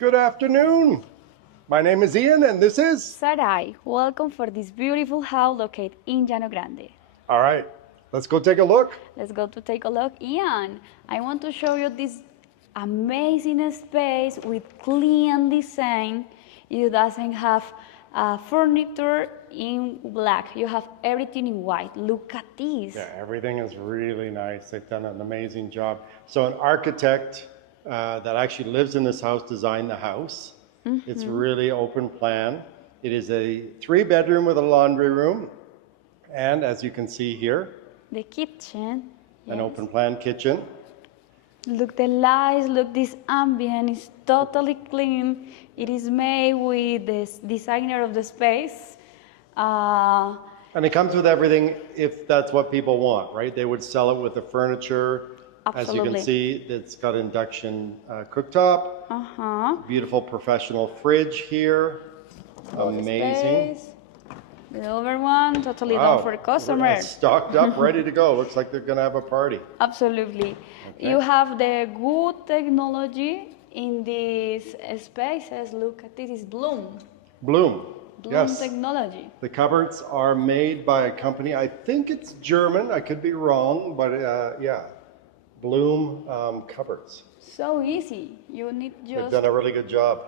Good afternoon. My name is Ian and this is... Sarai, welcome for this beautiful house located in Llano Grande. All right, let's go take a look. Let's go to take a look. Ian, I want to show you this amazing space with clean design. It doesn't have furniture in black. You have everything in white. Look at this. Yeah, everything is really nice. They've done an amazing job. So an architect that actually lives in this house designed the house. It's really open plan. It is a 3-bedroom with a laundry room. And as you can see here, the kitchen. An yes. open plan kitchen. Look the lights, look this ambient, it's totally clean. It is made with the designer of the space. And it comes with everything if that's what people want, right? They would sell it with the furniture. Absolutely. As you can see, it's got induction cooktop. Beautiful professional fridge here. Amazing. Space. The other one, totally Wow. done for the customer. It's stocked up, ready to go. Looks like they're going to have a party. Absolutely. Okay. You have the good technology in these spaces. Look at this, it's Bloom. Bloom. Yes. Technology. The cupboards are made by a company, I think it's German, I could be wrong, but yeah. Bloom cupboards. So easy. You need They've just... done a really good job.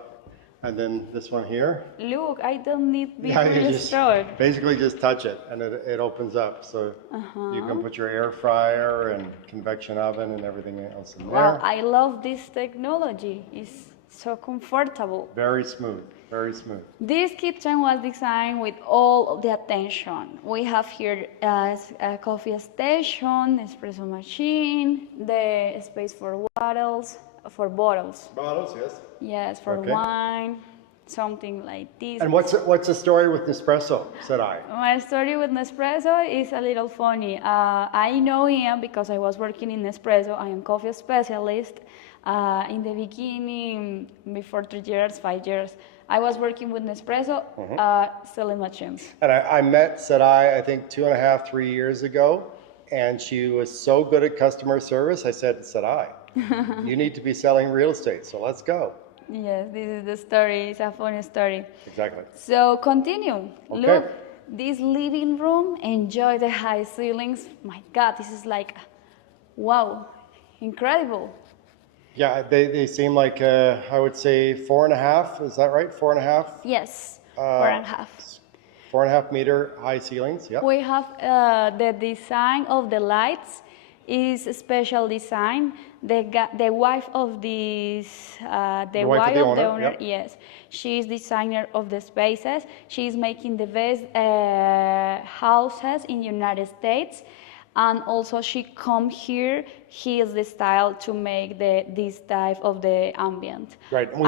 And then this one here. Look, I don't need big You really strong. basically just touch it and it opens up. So you can put your air fryer and convection oven and everything else in there. Wow, I love this technology. It's so comfortable. Very smooth, very smooth. This kitchen was designed with all of the attention. We have here a coffee station, espresso machine, the space for bottles. Bottles, yes. Yes, for wine, something like this. And what's the story with Nespresso, said I? My story with Nespresso is a little funny. I know Ian because I was working in Nespresso. I am coffee specialist. In the beginning, before 3 years, 5 years, I was working with Nespresso, selling machines. And I met Sarai, I think 2.5, 3 years ago, and she was so good at customer service. I said, Sarai, you need to be selling real estate, so let's go. Yes, this is the story. It's a funny story. Exactly. So continue. Okay. Look, this living room. Enjoy the high ceilings. My God, this is like, wow, incredible. Yeah, they seem like, I would say 4.5, is that right? 4.5? Yes, 4.5. 4.5 meter high ceilings, yeah. We have the design of the lights is a special design. The wife of this, the wife of the owner, yep. yes, she is designer of the spaces. She is making the best houses in the United States, and also she come here. He is the style to make this type of the ambient. Right. And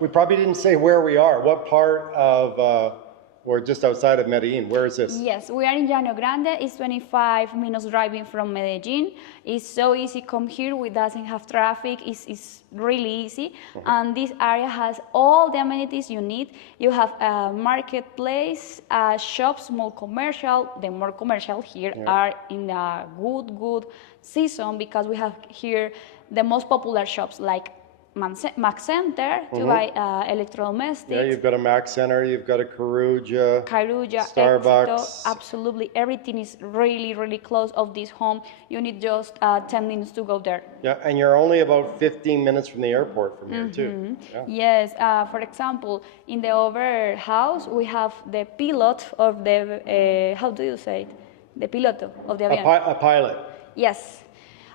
we probably didn't say where we are. What part of? We're just outside of Medellin. Where is this? Yes, we are in Llano Grande. It's 25 minutes driving from Medellin. It's so easy come here. We doesn't have traffic. It's really easy. And this area has all the amenities you need. You have a marketplace, shops, small commercial. The more commercial here are in a good season because we have here the most popular shops like Mac Center to buy electrodomestics. Yeah, you've got a Mac Center, you've got a Caruja, Starbucks. Éxito, absolutely. Everything is really close of this home. You need just 10 minutes to go there. Yeah, and you're only about 15 minutes from the airport from here too. Yeah. Yes, for example, in the over house, we have the pilot of the, how do you say it? The piloto of the avion. A pilot. Yes.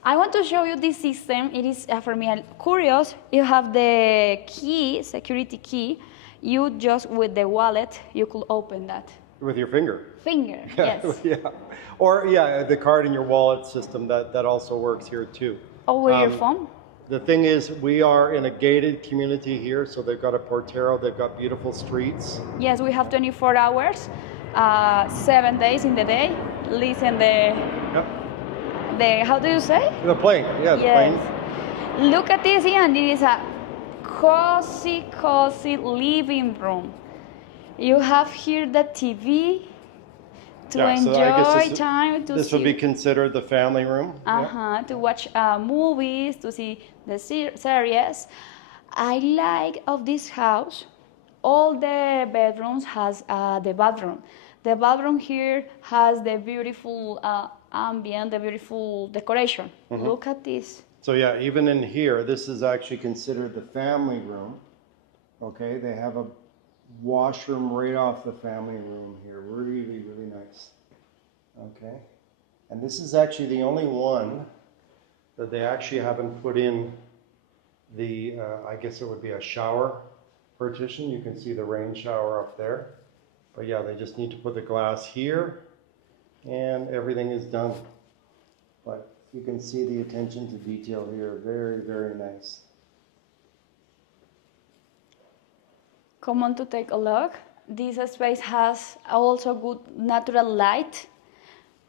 I want to show you this system. It is, for me, curious. You have the key, security key. You just, with the wallet, you could open that. With your finger. Yes. Yeah. Or, the card in your wallet system, that also works here too. Or with your phone. The thing is, we are in a gated community here, so they've got a portero, they've got beautiful streets. Yes, we have 24 hours, 7 days in the day. Listen how do you say? The plane, the plane. Look at this, Ian. It is a cozy living room. You have here the TV to enjoy time. This would be considered the family room. To watch movies, to see the series. I like of this house, all the bedrooms has the bathroom. The bathroom here has the beautiful ambient, the beautiful decoration. Look at this. So yeah, even in here, this is actually considered the family room. Okay, they have a washroom right off the family room here. Really, really nice. Okay, and this is actually the only one that they actually haven't put in the, I guess it would be a shower partition. You can see the rain shower up there. But yeah, they just need to put the glass here and everything is done. But you can see the attention to detail here. Very, very nice. Come on to take a look. This space has also good natural light.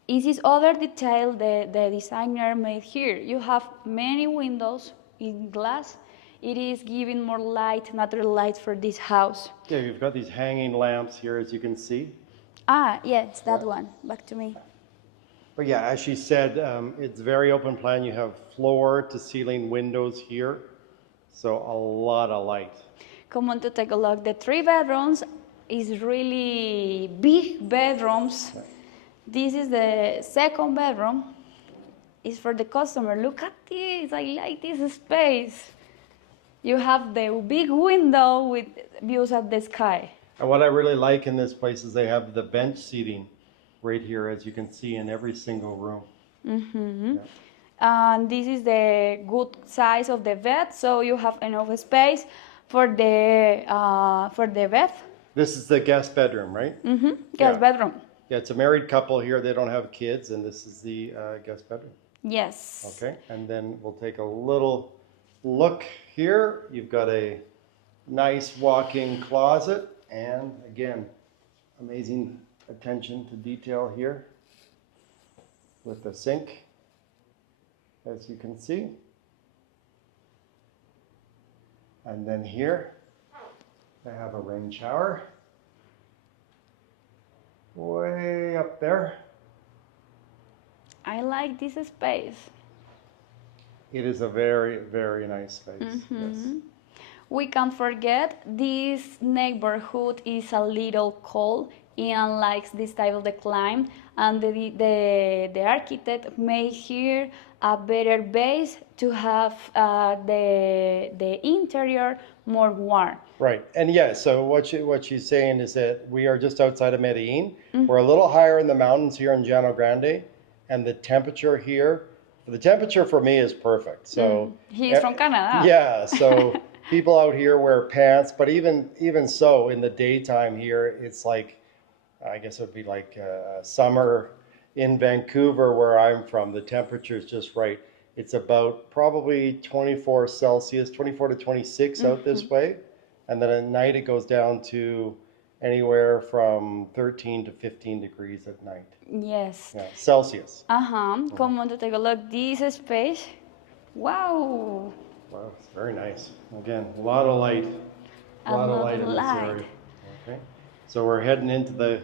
This is other detail the designer made here. You have many windows in glass. It is giving more light, natural light for this house. Yeah, you've got these hanging lamps here, as you can see. Ah, yes, that one. Back to me. But yeah, as she said, it's very open plan. You have floor to ceiling windows here. So a lot of light. Come on to take a look. The 3 bedrooms is really big bedrooms. This is the second bedroom. It's for the customer. Look at this. I like this space. You have the big window with views of the sky. And what I really like in this place is they have the bench seating right here, as you can see, in every single room. Mm-hmm. Yeah. And this is the good size of the bed, so you have enough space for the bed. This is the guest bedroom, right? Mm-hmm. Guest bedroom. Yeah, it's a married couple here. They don't have kids, and this is the guest bedroom. Yes. Okay, and then we'll take a little look here. You've got a nice walk-in closet, and again, amazing attention to detail here with the sink, as you can see. And then here, they have a rain shower way up there. I like this space. It is a very, very nice space. Mm-hmm. Yes. We can't forget this neighborhood is a little cold. Ian likes this type of the climate, and the architect made here a better base to have the interior more warm. Right, and yeah, so what she's saying is that we are just outside of Medellin. We're a little higher in the mountains here in Llano Grande, and the temperature here, the temperature for me is perfect. So He's from Canada. Yeah, so people out here wear pants, but even so, in the daytime here, it's like, I guess it would be like summer in Vancouver, where I'm from. The temperature is just right. It's about probably 24 Celsius, 24 to 26 out this way. And then at night, it goes down to anywhere from 13 to 15 degrees at night. Yes. Yeah, Celsius. Come on to take a look. This space. Wow. Wow, it's very nice. Again, a lot of light. A lot of light in this area. Okay. So we're heading into the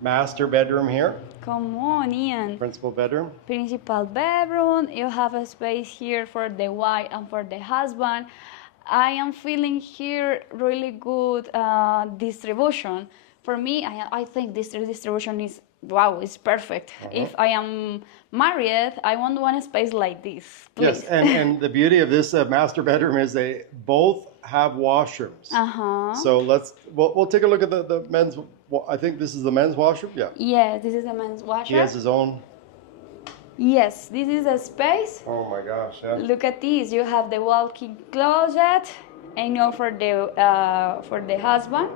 master bedroom here. Come on, Ian. Principal bedroom. Principal bedroom. You have a space here for the wife and for the husband. I am feeling here really good distribution. For me, I think this distribution is, wow, it's perfect. If I am married, I want one space like this, please. Yes, and the beauty of this master bedroom is they both have washrooms. So we'll take a look at the men's. I think this is the men's washroom. Yeah. Yes, this is the men's washer. He has his own. Yes, this is a space. Oh my gosh! Yeah. Look at this. You have the walk-in closet, and now for the husband.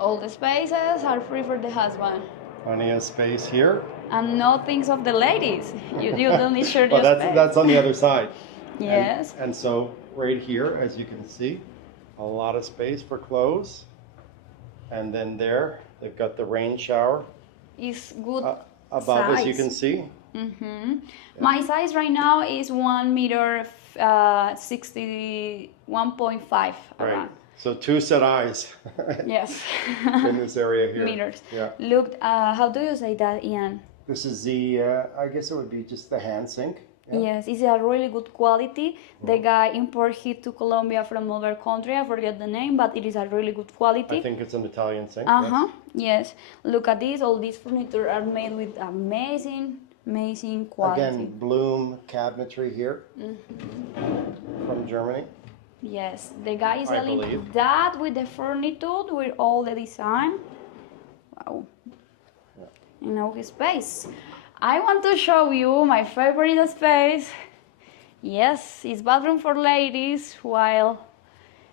All the spaces are free for the husband. Plenty of space here. And no things of the ladies. You don't need share your Well, space. that's on the other side. Yes. And so right here, as you can see, a lot of space for clothes. And then there, they've got the rain shower. It's good above, size. as you can see. My size right now is 1 meter 61.5 Right. So 2 set eyes Yes. in this area here. Meters. Yeah. Look, how do you say that, Ian? This is the, I guess it would be just the hand sink. Yeah. Yes, it's a really good quality. The guy imported it to Colombia from other country. I forget the name, but it is a really good quality. I think it's an Italian sink. Uh-huh. Yes. Look at this. All these furniture are made with amazing quality. Again, Bloom cabinetry here from Germany. Yes. The guy is I selling believe. that with the furniture, with all the design. Wow. You know his space. I want to show you my favorite space. Yes, it's bathroom for ladies. While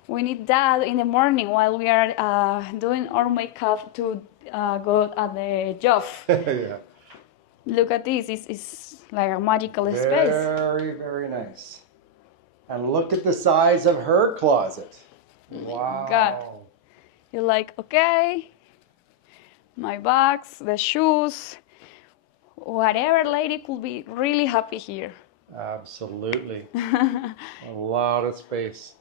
we need that in the morning while we are doing our makeup to go at the job. Yeah. Look at this. It's like a magical space. Very, very nice. And look at the size of her closet. Wow. God. You're like, okay, my bags, the shoes, whatever lady could be really happy here. Absolutely. A lot of space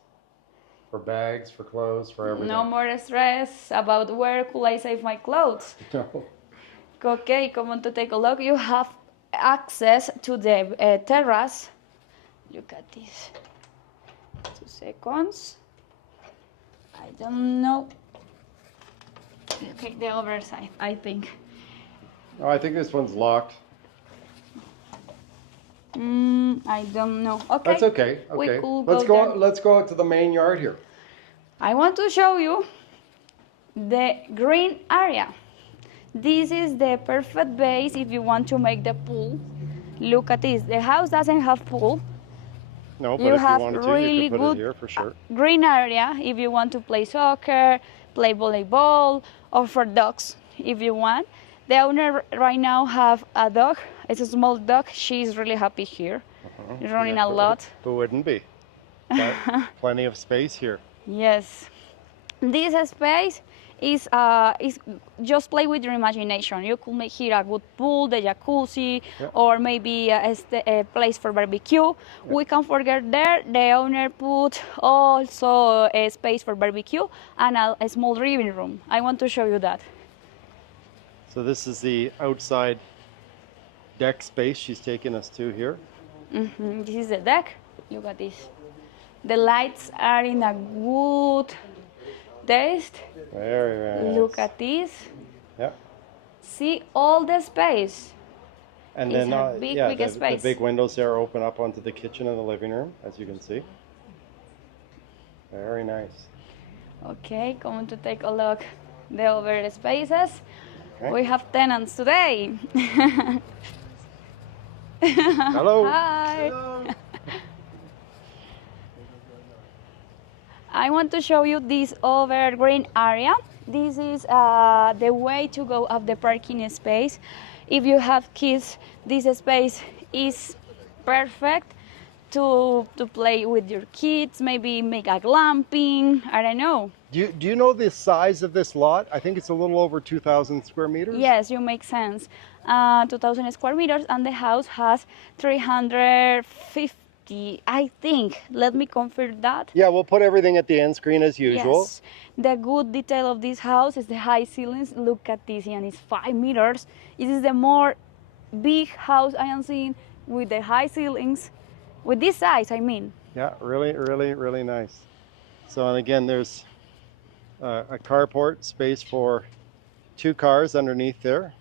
for bags, for clothes, for everything. No more stress about where could I save my clothes. No. Okay, come on to take a look. You have access to the terrace. Look at this. 2 seconds. I don't know. Okay, the other side, I think. Oh, I think this one's locked. I don't know. Okay. That's okay. We Okay. could Let's go go. there. Let's go out to the main yard here. I want to show you the green area. This is the perfect base if you want to make the pool. Look at this. The house doesn't have pool. No, but You if you have wanted to, really you could put good it here for sure. green area if you want to play soccer, play volleyball, or for dogs if you want. The owner right now have a dog. It's a small dog. She's really happy here. Running a lot. Who wouldn't be? But plenty of space here. Yes. This space is just play with your imagination. You could make here a good pool, the jacuzzi, or maybe a place for barbecue. We can forget there. The owner put also a space for barbecue and a small living room. I want to show you that. So this is the outside deck space she's taking us to here. This is the deck. Look at this. The lights are in a good taste. Very, very nice. Look at this. Yeah. See all the space. And It's then a big, yeah, big the space. big windows there open up onto the kitchen and the living room, as you can see. Very nice. Okay, come to take a look the other spaces. Okay. We have tenants today. Hello. Hi. I want to show you this other green area. This is the way to go up the parking space. If you have kids, this space is perfect to play with your kids, maybe make a glamping, I don't know. Do you know the size of this lot? I think it's a little over 2,000 square meters. Yes, you make sense. 2,000 square meters, and the house has 350, I think. Let me confirm that. Yeah, we'll put everything at the end screen as usual. Yes. The good detail of this house is the high ceilings. Look at this, and it's 5 meters. It is the more big house I am seeing with the high ceilings, with this size, I mean. Yeah, really, really, really nice. So, and again, there's a carport space for 2 cars underneath there.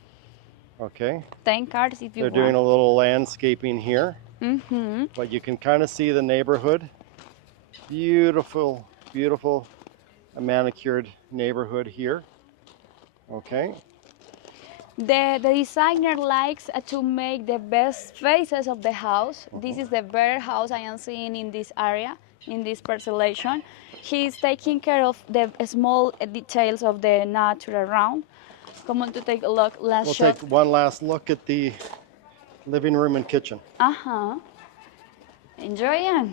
Okay. 10 cars if you They're want. doing a little landscaping here, Mm-hmm. but you can kind of see the neighborhood. Beautiful, beautiful, manicured neighborhood here. Okay. The designer likes to make the best faces of the house. This is the better house I am seeing in this area, in this parcellation. He's taking care of the small details of the nature around. Come on to take a look. Last We'll shot. take one last look at the living room and kitchen. Enjoy it.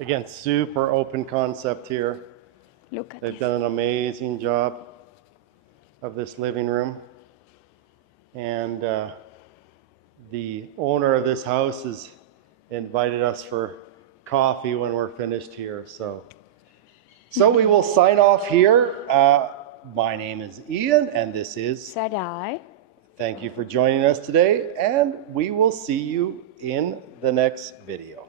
Again, super open concept here. Look at They've this. done an amazing job of this living room. And the owner of this house has invited us for coffee when we're finished here. So we will sign off here. My name is Ian, and this is... Sarai. Thank you for joining us today, and we will see you in the next video.